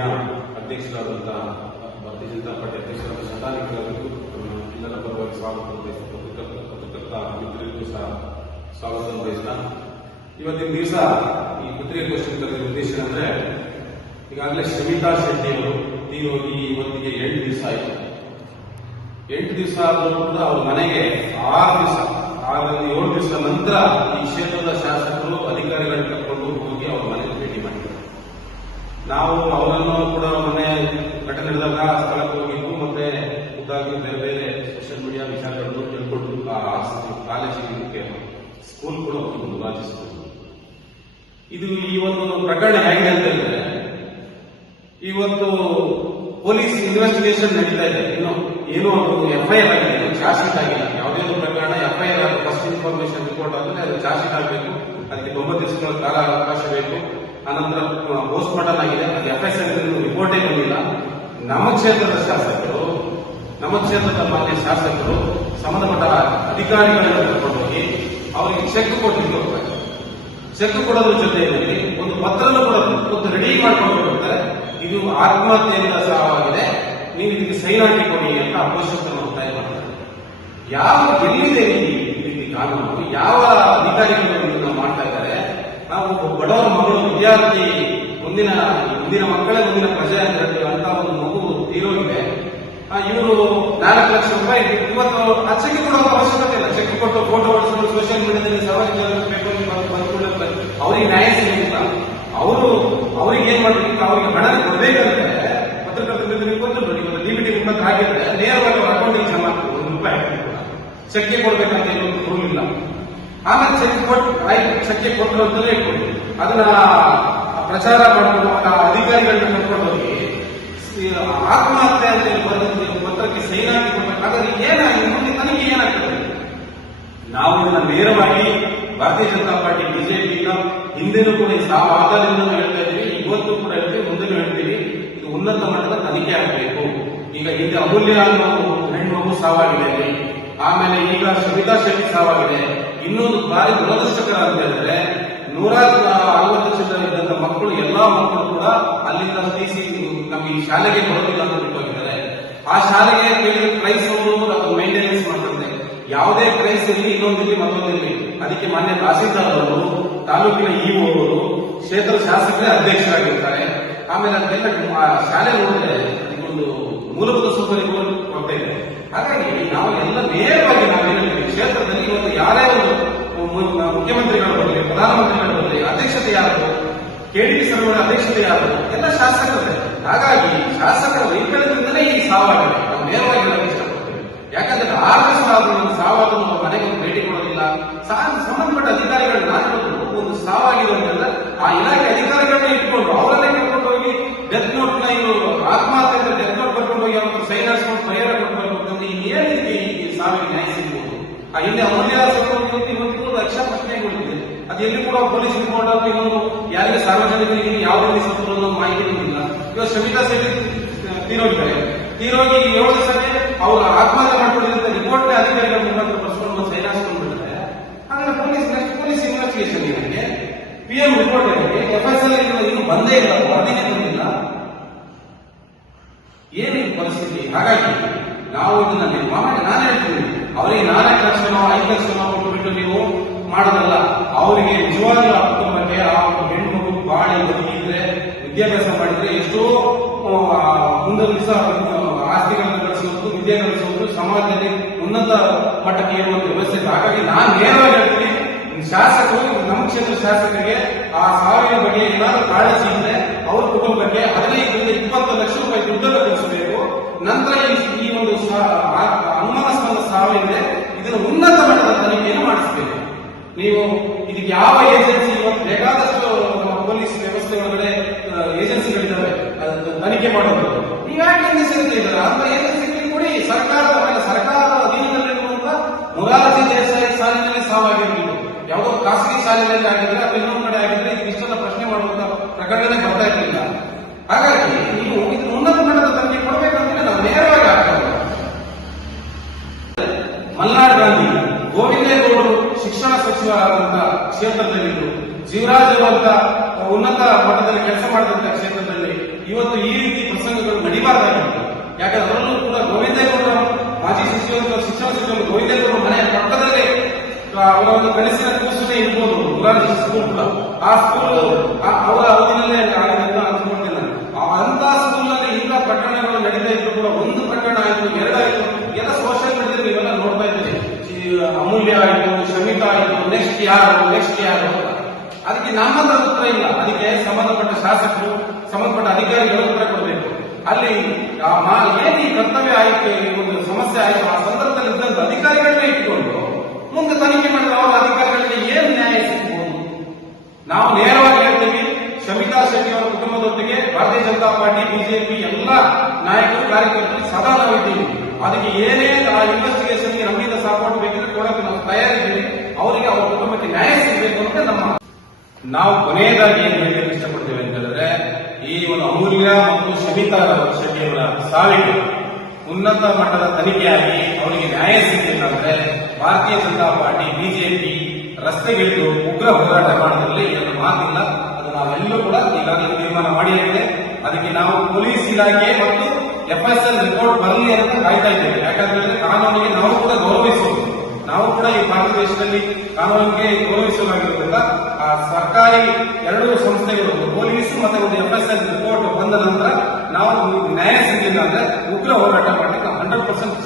ಸಭೆಯ ಅಧ್ಯಕ್ಷರಾದಂತಹ ಭಾರತೀಯ ಜನತಾ ಪಾರ್ಟಿ ಅಧ್ಯಕ್ಷರಾದ ಶತಾಧಿಕಾರಿಗಳು ಎಲ್ಲರ ಪರವಾಗಿ ಸ್ವಾಗತ ಪತ್ರಕರ್ತ ಮಿತ್ರರಿಗೂ ಸಹ ಸ್ವಾಗತ ಬಯಸ್ತಾ ಇವತ್ತಿನ ದಿವಸ ಈ ಪತ್ರಿಕಾಗೋಷ್ಠಿ ಉದ್ದೇಶ ಅಂದ್ರೆ ಈಗಾಗಲೇ ಶಮಿತಾ ಶೆಟ್ಟಿ ಅವರು ತೀರೋಗಿ ಇವತ್ತಿಗೆ ಎಂಟು ದಿವಸ ಆಯಿತು. ಎಂಟು ದಿವಸ ಆದರೂ ಕೂಡ ಅವ್ರ ಮನೆಗೆ ಆರು ದಿವಸ, ಆರರಿಂದ ಏಳು ದಿವಸ ನಂತರ ಈ ಕ್ಷೇತ್ರದ ಶಾಸಕರು ಅಧಿಕಾರಿಗಳನ್ನ ಕರ್ಕೊಂಡು ಹೋಗಿ ಅವ್ರ ಮನೆಗೆ ಭೇಟಿ ಮಾಡಿದ್ದಾರೆ ನಾವು ಅವರನ್ನು ಕೂಡ ಮೊನ್ನೆ ಘಟನೆ ನಡೆದಾಗ ಸ್ಥಳಕ್ಕೆ ಹೋಗಿದ್ದು, ಮತ್ತೆ ಖುದ್ದಾಗಿ ಬೇರೆ ಬೇರೆ ಸೋಷಿಯಲ್ ಮೀಡಿಯಾ ವಿಚಾರಗಳನ್ನು ತಿಳ್ಕೊಂಡು ಆ ಕಾಲೇಜಿಗೆ ಸ್ಕೂಲ್ ಕೂಡ ಆ ಸ್ಕೂಲ್ ಇದು ಈ ಒಂದು ಪ್ರಕರಣ ಹೇಗೆ ಅಂತ ಹೇಳಿದ್ರೆ ಇವತ್ತು ಪೊಲೀಸ್ ಇನ್ವೆಸ್ಟಿಗೇಷನ್ ನಡೀತಾ ಇದೆ. ಇನ್ನು ಏನೋ ಒಂದು ಎಫ್ಐಆರ್ ಆಗಿದೆ ಚಾರ್ಜ್ ಆಗಿಲ್ಲ ಯಾವುದೇ ಒಂದು ಪ್ರಕರಣ ಎಫ್ಐಆರ್ ಫಸ್ಟ್ ಇನ್ಫಾರ್ಮೇಶನ್ ರಿಪೋರ್ಟ್ ಆದರೆ ಅದು ಚಾರ್ಜ್ ಆಗಬೇಕು. ಅದಕ್ಕೆ ತೊಂಬತ್ತು ದಿವಸಗಳ ಕಾಲ ಅವಕಾಶ ಬೇಕು. ಅನಂತರ ಪೋಸ್ಟ್ ಮಾರ್ಟಮ್ ಆಗಿದೆ, ಅದು ಎಫ್ಎಸ್ಎಲ್ ರಿಪೋರ್ಟೇ ಬಂದಿಲ್ಲ ನಮ್ಮ ಕ್ಷೇತ್ರದ ಶಾಸಕರು, ನಮ್ಮ ಕ್ಷೇತ್ರದ ಮಾನ್ಯ ಶಾಸಕರು, ಸಂಬಂಧಪಟ್ಟ ಅಧಿಕಾರಿಗಳನ್ನ ಕರ್ಕೊಂಡು ಹೋಗಿ ಅವರಿಗೆ ಚೆಕ್ ಕೊಟ್ಟಿದ್ದು ಚೆಕ್ ಕೊಡೋದ್ರ ಜೊತೆಯಲ್ಲಿ ಒಂದು ಪತ್ರನ ಕೂಡ ಒಂದು ರೆಡಿ ಮಾಡ್ಕೊಂಡು ಇದು ಆತ್ಮಹತ್ಯೆಯಿಂದ ಸಾವಾಗಿದೆ ನೀವು ಇದಕ್ಕೆ ಸೈನ್ ಹಾಕಿ ಕೊಡಿ ಅಂತ ಅಪೋಷಕರು ಒತ್ತಾಯ ಮಾಡ್ತಾರೆ. ಯಾವ ಎಲ್ಲಿದೆ ಈ ರೀತಿ ಕಾನೂನು, ಯಾವ ಅಧಿಕಾರಿಗಳು ನಾವು ಒಬ್ಬ ಬಡವರ ಮಗಳು ವಿದ್ಯಾರ್ಥಿ, ಮುಂದಿನ ಮುಂದಿನ ಮಕ್ಕಳೇ ಮುಂದಿನ ಪ್ರಜೆ ಅಂತ ಅಂತ ಒಂದು ಮಗು ತೀರೋಗಿದೆ ಇವರು ನಾಲ್ಕು ಲಕ್ಷ ರೂಪಾಯಿ ಇವತ್ತು ಆ ಚೆಕ್ ಕೊಡೋ ಅವಶ್ಯಕತೆ ಇಲ್ಲ. ಚೆಕ್ ಕೊಟ್ಟು ಫೋಟೋ ಹೊಡಿಸಿದ್ರು ಸೋಷಿಯಲ್ ಮೀಡಿಯಾದಲ್ಲಿ ಬಂದ್ಕೊಳ್ಳುತ್ತೆ ಅವರಿಗೆ ನ್ಯಾಯ ಸಿಗಲಿಲ್ಲ. ಅವರು, ಅವ್ರಿಗೆ ಏನ್ ಮಾಡ್ಬೇಕು? ಅವರಿಗೆ ಹಣ ಕೊಡ್ಬೇಕಂದ್ರೆ ಪತ್ರಕರ್ತರ ಮಿತ್ರರಿಗೆ ಗೊತ್ತು ನೋಡಿ. ಇವತ್ತು ಡಿಬಿಟಿ ಮುಖಾಂತರ ಹಾಕಿದ್ರೆ ನೇರವಾಗಿ ಅಕೌಂಟಿಗೆ ಜಮಾ ಒಂದು ರೂಪಾಯಿ ಹಾಕಿಲ್ಲ ಚೆಕ್ ಕೊಡ್ಬೇಕಂತ ಏನು ರೂಲ್ ಇಲ್ಲ. ಆಮೇಲೆ ಚೆಕ್ ಕೊಟ್ಟು ಆಯ್ತು ಚೆಕ್ ಕೊಟ್ಟರು ಅಂತಲೇ ಕೊಡಿ. ಅದನ್ನ ಪ್ರಚಾರ ಮಾಡಬೇಕು ಆ ಅಧಿಕಾರಿಗಳನ್ನ ಕರ್ಕೊಂಡು ಹೋಗಿ ಆತ್ಮಹತ್ಯೆ ಅಂತ ಬರೆದ ಪತ್ರಕ್ಕೆ ಸೈನ್ ಹಾಕಿ ಕೊಡ್ಬೇಕು ಹಾಗಾದ್ರೆ ಏನಾಗಿ ಮುಂದೆ ತನಿಖೆ ಏನಾಗ್ತದೆ? ನಾವು ಇದನ್ನ ನೇರವಾಗಿ ಭಾರತೀಯ ಜನತಾ ಪಾರ್ಟಿ ಬಿಜೆಪಿ ಹಿಂದೆನೂ ಕೂಡ ಈ ಸಾವು ಆಧಾರದಿಂದ ಹೇಳ್ತಾ ಇದ್ದೀವಿ. ಇವತ್ತು ಕೂಡ ಹೇಳ್ತೀವಿ, ಮುಂದೆನೂ ಹೇಳ್ತೀವಿ. ಇದು ಉನ್ನತ ಮಟ್ಟದ ತನಿಖೆ ಆಗಬೇಕು. ಈಗ ಹಿಂದೆ ಅಮೂಲ್ಯ ಅನ್ನೋ ಹೆಣ್ಣು ಮಗು ಸಾವಾಗಿದೆ. ಆಮೇಲೆ ಈಗ ಶಮಿತಾ ಶೆಟ್ಟಿ ಸಾವಾಗಿದೆ. ಇನ್ನೊಂದು ಬಾರಿ ದುರದೃಷ್ಟಕರ ಅಂತ ಹೇಳಿದ್ರೆ ನೂರಾರು ಅರವತ್ತು ಚಿಲ್ಲರೆ ಇದ್ದಂತ ಮಕ್ಕಳು, ಎಲ್ಲಾ ಮಕ್ಕಳು ಕೂಡ ಅಲ್ಲಿಂದ ಸಿ ನಮಗೆ ಈ ಶಾಲೆಗೆ ಬರೋದಿಲ್ಲ ಅಂತ ಬಿಟ್ಟೋಗಿದ್ದಾರೆ ಆ ಶಾಲೆಗೆ ಪ್ರೈಸ್ ಅವರು ಮೇಂಟೆನೆನ್ಸ್ ಮಾಡ್ತಾರೆ. ಯಾವುದೇ ಪ್ರೈಸ್ ಇರಲಿ ಇನ್ನೊಂದಿರಲಿ ಮತ್ತೊಂದಿರಲಿ ಅದಕ್ಕೆ ಮಾನ್ಯ ತಹಸೀಲ್ದಾರ್ ಅವರು, ತಾಲೂಕಿನ ಇಒ ಅವರು ಕ್ಷೇತ್ರ ಶಾಸಕರೇ ಅಧ್ಯಕ್ಷರಾಗಿರ್ತಾರೆ. ಆಮೇಲೆ ಅದೆಲ್ಲ ಆ ಶಾಲೆ ನೋಡಿದ್ರೆ ಒಂದು ಮೂಲಭೂತ ಸೌಕರ್ಯಗಳು ಕೊಡ್ತಾ ಇದೆ ಹಾಗಾಗಿ ನಾವು ಎಲ್ಲ ನೇರವಾಗಿ ನಾವೇನಿದ್ದೀವಿ ಇವತ್ತು ಯಾರೇ ಒಂದು ಮುಖ್ಯಮಂತ್ರಿಗಳು ಬರಲಿ ಪ್ರಧಾನಮಂತ್ರಿಗಳು ಬರಲಿ ಅಧ್ಯಕ್ಷತೆ ಯಾರು ಕೆಡಿಪಿ ಸಭೆಗಳ ಅಧ್ಯಕ್ಷತೆ ಯಾರು ಎಲ್ಲ ಶಾಸಕರೇ. ಹಾಗಾಗಿ ಶಾಸಕರ ವೈಫಲ್ಯದಿಂದಲೇ ಈ ಸಾವಾಗಿದೆ ನಾವು ನೇರವಾಗಿ ಹೇಳಕ್ಕೆ ಯಾಕಂದ್ರೆ ದಿವಸ ಆದ್ರೂ ಒಂದು ಸಾವಾದ್ರೂ ನಾವು ಮನೆಗೆ ಒಂದು ಭೇಟಿ ಕೊಡೋದಿಲ್ಲ. ಸಂಬಂಧಪಟ್ಟ ಅಧಿಕಾರಿಗಳು ನಾನು ಒಂದು ಸಾವಾಗಿರೋದ್ರಿಂದ ಆ ಇಲಾಖೆ ಅಧಿಕಾರಿಗಳನ್ನ ಇಟ್ಕೊಂಡು ಅವರನ್ನೇ ಕರ್ಕೊಂಡು ಹೋಗಿ ಡೆತ್ ನೋಟ್ನ ಇವರು ಆತ್ಮಹತ್ಯೆ ಡೆತ್ ನೋಟ್ ಕರ್ಕೊಂಡು ಹೋಗಿ ಅವ್ರ ಸೈನ್ ಹಾಕ್ಸ್ಕೊಂಡು ಪರಿಹಾರ ಕೊಡ್ಬೇಕು ಅಂತಂದ್ರೆ ಇನ್ನೇನು ಈ ಸಾವಿಗೆ ನ್ಯಾಯ ಸಿಗ್ಬೋದು? ಆ ಹಿಂದೆ ಅಮೂಲ್ಯ ಸತ್ತೋಗಿ ಇವತ್ತು ರಕ್ಷಾ ಪ್ರಶ್ನೆಗಳಿದೆ ಅದು ಎಲ್ಲಿ ಕೂಡ ಪೊಲೀಸ್ ರಿಪೋರ್ಟ್ ಅಥವಾ ಇನ್ನೊಂದು ಯಾರಿಗೆ ಸಾರ್ವಜನಿಕರಿಗೆ ಯಾವ ರೀತಿ ಸತ್ತರು ಅನ್ನೋ ಮಾಹಿತಿ ಇಲ್ಲ ಇವಾಗ ಶಮಿತಾ ಸೇರಿ ತೀರೋಗಿದ್ದಾರೆ ತೀರೋಗಿ ಏಳು ಸಲ ಅವರು ಆತ್ಮಹತ್ಯೆ ಮಾಡ್ಕೊಂಡಿದ್ದಂತ ರಿಪೋರ್ಟ್ ಅಧಿಕಾರಿಗಳ ಮುಖಾಂತರ ಬರ್ಸ್ಕೊಂಡು ಸೈನ್ ಹಾಕ್ಸ್ಕೊಂಡು ಬಿಡ್ತಾರೆ ಪೊಲೀಸ್ ಪೊಲೀಸ್ ಇನ್ವೆಸ್ಟಿಗೇಷನ್ ಏನಕ್ಕೆ? ಪಿ ಎಂ ರಿಪೋರ್ಟ್ ಏನಕ್ಕೆ? ಎಫ್ ಎಸ್ ಎಲ್ ಇನ್ನು ಬಂದೇ ಇಲ್ಲ ವರದಿನೇ ಬಂದಿಲ್ಲ ಏನು ಪರಿಸ್ಥಿತಿ? ಹಾಗಾಗಿ ನಾವು ಇದನ್ನ ನಿರ್ಮಾಣ ನಾನು ಹೇಳ್ತೀನಿ. ಅವರಿಗೆ ನಾಲ್ಕು ಲಕ್ಷನೋ ಐದು ಲಕ್ಷನೋ ಕೊಟ್ಟುಬಿಟ್ಟು ನೀವು ಮಾಡೋದಲ್ಲ ಅವರಿಗೆ ನಿಜವಾಗ್ಲೂ ಆ ಕುಟುಂಬಕ್ಕೆ ಆ ಹೆಣ್ಣು ಮಗು ಬಾಳಿ ಬದುಕಿದ್ರೆ ವಿದ್ಯಾಭ್ಯಾಸ ಮಾಡಿದ್ರೆ ಎಷ್ಟೋ ಆ, ಮುಂದಿನ ದಿವಸ ಆಸ್ತಿಗಳನ್ನು ಗಳಿಸುವುದು ವಿದ್ಯೆ ಗಳಿಸುವುದು ಸಮಾಜದಲ್ಲಿ ಉನ್ನತ ಮಟ್ಟಕ್ಕೆ ಇರುವಂತ ವ್ಯವಸ್ಥೆ. ಹಾಗಾಗಿ ನಾನು ನೇರವಾಗಿ ಹೇಳ್ತೀನಿ ಶಾಸಕರು ನಮ್ಮ ಕ್ಷೇತ್ರ ಶಾಸಕರಿಗೆ ಆ ಸಾವಿನ ಬಗ್ಗೆ ಏನಾದರೂ ಕಾಳಜಿ ಇದ್ರೆ ಅವ್ರ ಕುಟುಂಬಕ್ಕೆ ಹದಿನೈದರಿಂದ ಇಪ್ಪತ್ತು ಲಕ್ಷ ರೂಪಾಯಿ ದುಡ್ಡನ್ನು ಕಳಿಸಬೇಕು ನಂತರ ಈ ಒಂದು ಸಾ- ಆ- ಅನುಮಾನಾಸ್ಪದ ಸಾವಿದೆ ಇದನ್ನು ಉನ್ನತ ಮಟ್ಟದ ತನಿಖೆಯನ್ನು ಮಾಡಿಸಬೇಕು ನೀವು ಇದಕ್ಕೆ ಯಾವ ಏಜೆನ್ಸಿ ಇವತ್ತು ಬೇಕಾದಷ್ಟು ನಮ್ಮ ಪೊಲೀಸ್ ವ್ಯವಸ್ಥೆ ಒಳಗಡೆ ಏಜೆನ್ಸಿಗಳಿದ್ದಾವೆ. ಅದನ್ನು ತನಿಖೆ ಮಾಡೋದು. ನೀವ್ಯಾಕೆ ನಿಲ್ಲಿಸಿರ್ತಾ ಇದ್ದಾರೆ? ಅಂತ ಏಜೆನ್ಸಿಗಳಿಗೆ ಕೊಡಿ. ಸರ್ಕಾರದ ಮೇಲೆ ಸರ್ಕಾರದ ಅಧೀನದಲ್ಲಿರುವಂತ ಮೊರಾರ್ಜಿ ದೇಸಾಯಿ ಸಾಲಿನಲ್ಲಿ ಸಾವಾಗಿರಲಿಲ್ಲ ಯಾವುದೋ ಖಾಸಗಿ ಶಾಲೆಯಲ್ಲಿ ಆಗಿದ್ರೆ ಅಥವಾ ಇನ್ನೊಂದು ಕಡೆ ಆಗಿದ್ರೆ ಇಷ್ಟೆಲ್ಲ ಪ್ರಶ್ನೆ ಮಾಡುವಂತ ಪ್ರಕರಣನೇ ಬರ್ತಾ ಇರಲಿಲ್ಲ. ಹಾಗಾಗಿ, ನೀವು ಇದನ್ನು ಉನ್ನತ ಮಟ್ಟದ ತನಿಖೆ ಕೊಡಬೇಕಂದ್ರೆ ನಾವು ನೇರವಾಗಿ ಆಗ್ತದೆ ಮಲ್ನಾಡ್ ಗಾಂಧಿ ಗೋವಿಂದೇಗೌಡರು ಶಿಕ್ಷಣ ಕ್ಷೇತ್ರದಲ್ಲಿದ್ದು. ಜೀವರಾಜ್ ಅವರು ಅಂತ ಉನ್ನತ ಮಟ್ಟದಲ್ಲಿ ಕೆಲಸ ಮಾಡಿದಂತ ಕ್ಷೇತ್ರದಲ್ಲಿ ಇವತ್ತು ಈ ರೀತಿ ಪ್ರಸಂಗಗಳು ನಡಿಬಾರ್ದಾಗಿತ್ತು. ಯಾಕಂದ್ರೆ ಅದರಲ್ಲೂ ಕೂಡ ಗೋವಿಂದೇಗೌಡರ ಮಾಜಿ ಸಚಿವರು ಶಿಕ್ಷಣ ಸಚಿವರು ಗೋವಿಂದೇಗೌಡರ ಮನೆಯ ಪಕ್ಕದಲ್ಲೇ ಅವರ ಒಂದು ಕನಸಿನ ಕೂಸುನೇ ಇರ್ಬೋದು. ಮುರಾರ್ಜಿ ಸ್ಕೂಲ್ ಕೂಡ. ಆ ಸ್ಕೂಲ್ ಅವರ ಅವಧಿನಲ್ಲೇ ಆಗಿದೆ ಅಂತ ಸ್ಕೂಲ್ ಸ್ಕೂಲ್ನಲ್ಲಿ ಇಂಥ ಪ್ರಕರಣಗಳು ನಡೀತಾ ಇದ್ರು ಕೂಡ ಒಂದು ಪ್ರಕರಣ ಆಯಿತು ಎರಡಾಯಿತು ಎಲ್ಲ ಸೋಷಿಯಲ್ ಮೀಡಿಯಾದಲ್ಲಿ ಇವೆಲ್ಲ ನೋಡ್ತಾ ಅಮೂಲ್ಯ ಆಯಿತು ಶಮಿತ ಆಯಿತು ನೆಕ್ಸ್ಟ್ ಯಾರು ನೆಕ್ಸ್ಟ್ ಯಾರು ಅದಕ್ಕೆ ನಮ್ಮ ಹತ್ರ ಉತ್ತರ ಇಲ್ಲ. ಅದಕ್ಕೆ ಸಂಬಂಧಪಟ್ಟ ಶಾಸಕರು, ಸಂಬಂಧಪಟ್ಟ ಅಧಿಕಾರಿಗಳು ಉತ್ತರ ಕೊಡಬೇಕು. ಅಲ್ಲಿ ಏನ್ ಈ ಕರ್ತವ್ಯ ಆಯಿತು ಒಂದು ಸಮಸ್ಯೆ ಆಯಿತು, ಆ ಸಂದರ್ಭದಲ್ಲಿ ಇದ್ದಂತ ಅಧಿಕಾರಿಗಳನ್ನೇ ಇಟ್ಕೊಂಡು ಮುಂದೆ ತನಿಖೆ ಮಾಡಿದ್ರೆ ಅವರ ಅಧಿಕಾರಿಗಳಿಗೆ ಏನು ನ್ಯಾಯ ಸಿಗಬಹುದು ನಾವು ನೇರವಾಗಿ ಹೇಳ್ತೀವಿ ಶಮಿತಾ ಶೆಟ್ಟಿ ಅವರ ಕುಟುಂಬದೊಟ್ಟಿಗೆ ಭಾರತೀಯ ಜನತಾ ಪಾರ್ಟಿ, ಬಿಜೆಪಿ ಎಲ್ಲ ನಾಯಕರು, ಕಾರ್ಯಕರ್ತರು ಸದಾ ನಾವು ಇದ್ದೀವಿ ಅದಕ್ಕೆ ಏನೇ ಇನ್ವೆಸ್ಟಿಗೇಷನ್ ಇನ್ವೆಸ್ಟಿಗೇಷನ್ಗೆ ನಮ್ಮಿಂದ ಸಪೋರ್ಟ್ ಬೇಕಿದ್ರೆ ಕೊಡಕ್ಕೆ ನಾವು ತಯಾರಿದ್ದೀವಿ. ಅವರಿಗೆ ಅವರ ಕುಟುಂಬಕ್ಕೆ ನ್ಯಾಯ ಸಿಗಬೇಕು ಅಂತ ನಮ್ಮ ನಾವು ಕೊನೆಯದಾಗಿ ಏನು ಹೇಳಲಿಕ್ಕೆ ಇಷ್ಟಪಡ್ತೇವೆ ಅಂತ ಈ ಒಂದು ಅಮೂಲ್ಯ ಮತ್ತು ಶಮಿತಾ ಶೆಟ್ಟಿಯವರ ಸಾವಿಗೆ ಉನ್ನತ ಮಟ್ಟದ ತನಿಖೆಯಾಗಿ ಅವರಿಗೆ ನ್ಯಾಯ ಸಿಗಲಿಲ್ಲ ಅಂದ್ರೆ ಭಾರತೀಯ ಜನತಾ ಪಾರ್ಟಿ, ಬಿಜೆಪಿ ರಸ್ತೆಗಿಳಿದು ಉಗ್ರ ಹೋರಾಟ ಮಾಡೋದ್ರಲ್ಲಿ ಏನು ಮಾತಿಲ್ಲ. ಅದು ನಾವೆಲ್ಲರೂ ಕೂಡ ಈಗಾಗಲೇ ತೀರ್ಮಾನ ಮಾಡಿಯಾಗಿದೆ ಅದಕ್ಕೆ ನಾವು ಪೊಲೀಸ್ ಇಲಾಖೆ ಮತ್ತು ಎಫ್ಎಸ್ಎಲ್ ರಿಪೋರ್ಟ್ ಬರಲಿ ಅಂತ ಕಾಯ್ತಾ ಇದ್ದೇವೆ. ಯಾಕಂದ್ರೆ ಕಾನೂನಿಗೆ ನಾವು ಕೂಡ ಗೌರವಿಸೋದು. ನಾವು ಕೂಡ ಈ ಭಾರತ ದೇಶದಲ್ಲಿ ಕಾನೂನಿಗೆ ಗೌರವಿಸಲಾಗಿರೋದ್ರಿಂದ ಆ ಸರ್ಕಾರಿ ಎರಡೂ ಸಂಸ್ಥೆಗಳು, ಪೊಲೀಸ್ ಮತ್ತೆ ಒಂದು ಎಫ್ಎಸ್ಎಲ್ ರಿಪೋರ್ಟ್ ಬಂದ ನಂತರ ನಾವು ನ್ಯಾಯ ಸಿಗಲಿಲ್ಲ ಅಂದ್ರೆ ಉಗ್ರ ಹೋರಾಟ ಮಾಡಲಿಕ್ಕೆ ಹಂಡ್ರೆಡ್ ಪರ್ಸೆಂಟ್